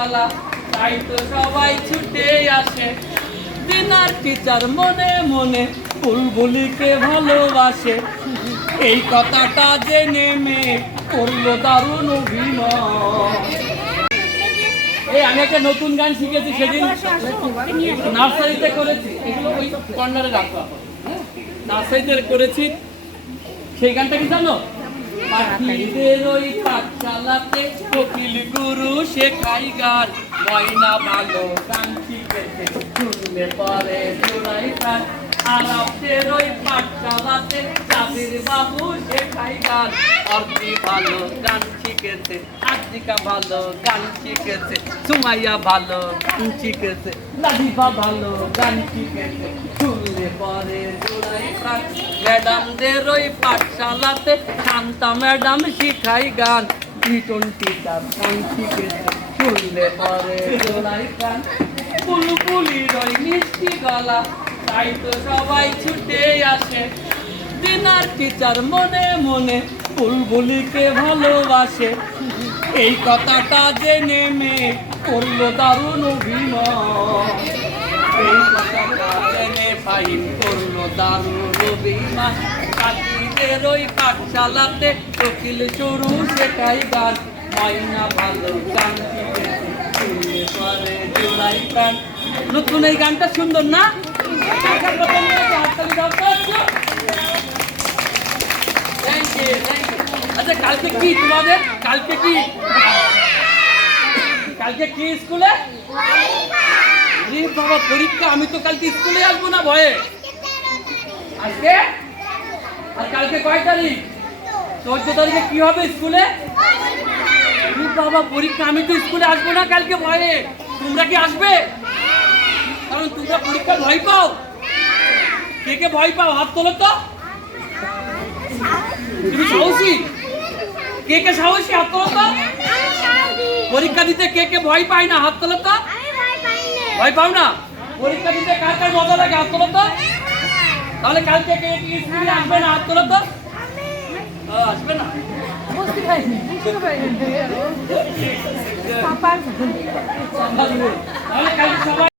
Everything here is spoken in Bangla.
গলা, তাই তো সবাই ছুটে আসে। দিনার টিচার মনে মনে বুলবুলিকে ভালোবাসে। এই কথাটা জেনে মেয়ে করলো দারুণ অভিনয়। এই আমি একটা নতুন গান শিখেছি সেদিন নার্সারিতে করেছি, এগুলো ওই কর্নারে রাখবো। নার্সারিতে করেছি সেই গানটা কি জানো? পাখিদের ওই পাঠশালাতে কোকিল গুরু শেখাই গান, ময়না ভালো গান শিখেছে শুনলে পরে জোড়াই গান। আরবদের ওই পাঠশালাতে জাবির বাবু শেখাই গান, অর্থী ভালো গান শিখেছে, আদ্রিকা ভালো গান শিখেছে, সুমাইয়া ভালো গান শিখেছে, লাদিফা ভালো গান শিখেছে শুনলে পরে জোড়াই গান। ম্যাডামদের ওই পাঠশালাতে শান্তা ম্যাডাম শিখাই গান, লিটন টিচার গান শিখেছে শুনলে পরে জোড়াই গান। বুলবুলির ওই মিষ্টি গলা, তাই তো সবাই ছুটে আসে। দিনার টিচার মনে মনে বুলবুলিকে ভালোবাসে। এই কথাটা জেনে মেয়ে করলো দারুণ অভিনয়। এই কথাটা জেনে ফাইন করলো দারুণ অভিনয়। পাখিদের ওই পাঠশালাতে কোকিল শুরু শেখাই গান, ময়না ভালো গান শিখেছে শুনলে পরে জোড়াই গান। নতুন এই গানটা সুন্দর না? আচ্ছা কালকে কি তোমাদের? কালকে কি স্কুলে? বাবা পরীক্ষা, আমি তো কালকে স্কুলে আসবো না ভয়ে। আজকে আর কালকে কয় তারিখ? 14 তারিখে কি হবে স্কুলে? বাবা পরীক্ষা, আমি তো স্কুলে আসবো না কালকে ভয়ে। তোমরা কি আসবে? কারণ তোমরা পরীক্ষা ভয় পাও। কে কে ভয় পাও হাত তোলো তো। তুমি সাহসী? কে কে সাহসী হাত তোলো তো। পরীক্ষা দিতে কে কে ভয় পায় না হাত তোলো তো। ভয় পাও না? পরীক্ষা দিতে কার কার মজা লাগে হাত তোলো তো। তাহলে কালকে কে কি স্কুলে আসবে না হাত তোলো তো। আসবে না? বুঝতে পারিনি, বুঝতে পারিনি। তাহলে কালকে সবাই